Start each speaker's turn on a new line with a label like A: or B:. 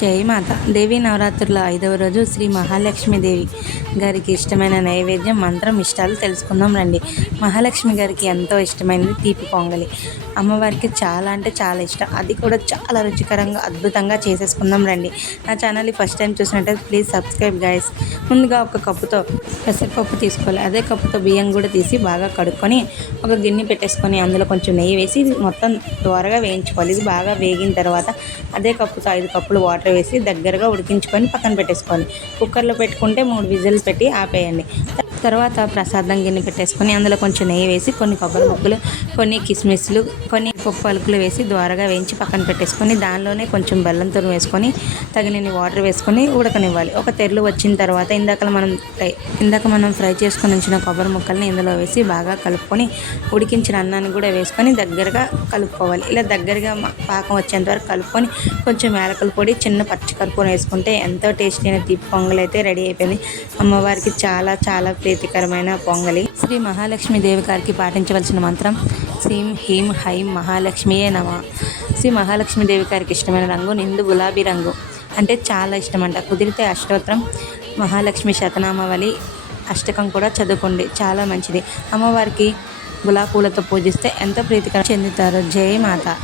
A: జై మాత. దేవి నవరాత్రుల ఐదవ రోజు శ్రీ మహాలక్ష్మి దేవి గారికి ఇష్టమైన నైవేద్యం మంత్రం ఇష్టాలు తెలుసుకుందాం రండి. మహాలక్ష్మి గారికి ఎంతో ఇష్టమైనది తీపి పొంగలి. అమ్మవారికి చాలా అంటే చాలా ఇష్టం. అది కూడా చాలా రుచికరంగా అద్భుతంగా చేసేసుకుందాం రండి. నా ఛానల్ ఫస్ట్ టైం చూసినట్టయితే ప్లీజ్ సబ్స్క్రైబ్ గైస్ ముందుగా ఒక కప్పుతో పెసరపప్పు తీసుకోవాలి. అదే కప్పుతో బియ్యం కూడా తీసి బాగా కడుక్కొని ఒక గిన్నె పెట్టేసుకొని అందులో కొంచెం నెయ్యి వేసి మొత్తం త్వరగా వేయించుకోవాలి. ఇది బాగా వేగిన తర్వాత అదే కప్పుతో ఐదు కప్పులు వాటర్ వేసి దగ్గరగా ఉడికించుకొని పక్కన పెట్టేసుకోవాలి. కుక్కర్లో పెట్టుకుంటే మూడు విజిల్స్ పెట్టి ఆపేయండి. తర్వాత ప్రసాదం గిన్నె పెట్టేసుకొని అందులో కొంచెం నెయ్యి వేసి కొన్ని కొబ్బరి ముక్కలు కొన్ని కిస్మిస్లు కొన్ని పప్పు పలుకులు వేసి ద్వారగా వేయించి పక్కన పెట్టేసుకొని దానిలోనే కొంచెం బెల్లం తురుము వేసుకొని తగినన్ని వాటర్ వేసుకొని ఉడకనివ్వాలి. ఒక తెరలు వచ్చిన తర్వాత ఇందాక మనం ఇందాక మనం ఫ్రై చేసుకొని ఉంచిన కొబ్బరి ముక్కల్ని ఇందులో వేసి బాగా కలుపుకొని ఉడికించిన అన్నాన్ని కూడా వేసుకొని దగ్గరగా కలుపుకోవాలి. ఇలా దగ్గరగా పాకం వచ్చేంత వరకు కలుపుకొని కొంచెం యాలకుల పొడి చిన్న పచ్చికర్పూరం వేసుకుంటే ఎంతో టేస్టీ అయిన తీపి పొంగల్ అయితే రెడీ అయిపోయింది. అమ్మవారికి చాలా చాలా ప్రీతికరమైన పొంగలి. శ్రీ మహాలక్ష్మి దేవి గారికి పాటించవలసిన మంత్రం సీం హీం హైం మహాలక్ష్మియే నమ. శ్రీ మహాలక్ష్మి దేవి గారికి ఇష్టమైన రంగు నిండు గులాబీ రంగు. అంటే చాలా ఇష్టమంట. కుదిరితే అష్టోత్తరం మహాలక్ష్మి శతనామావళి అష్టకం కూడా చదువుకోండి. చాలా మంచిది. అమ్మవారికి గులాబీ పూలతో పూజిస్తే ఎంతో ప్రీతికరం చెందుతారు. జై మాత.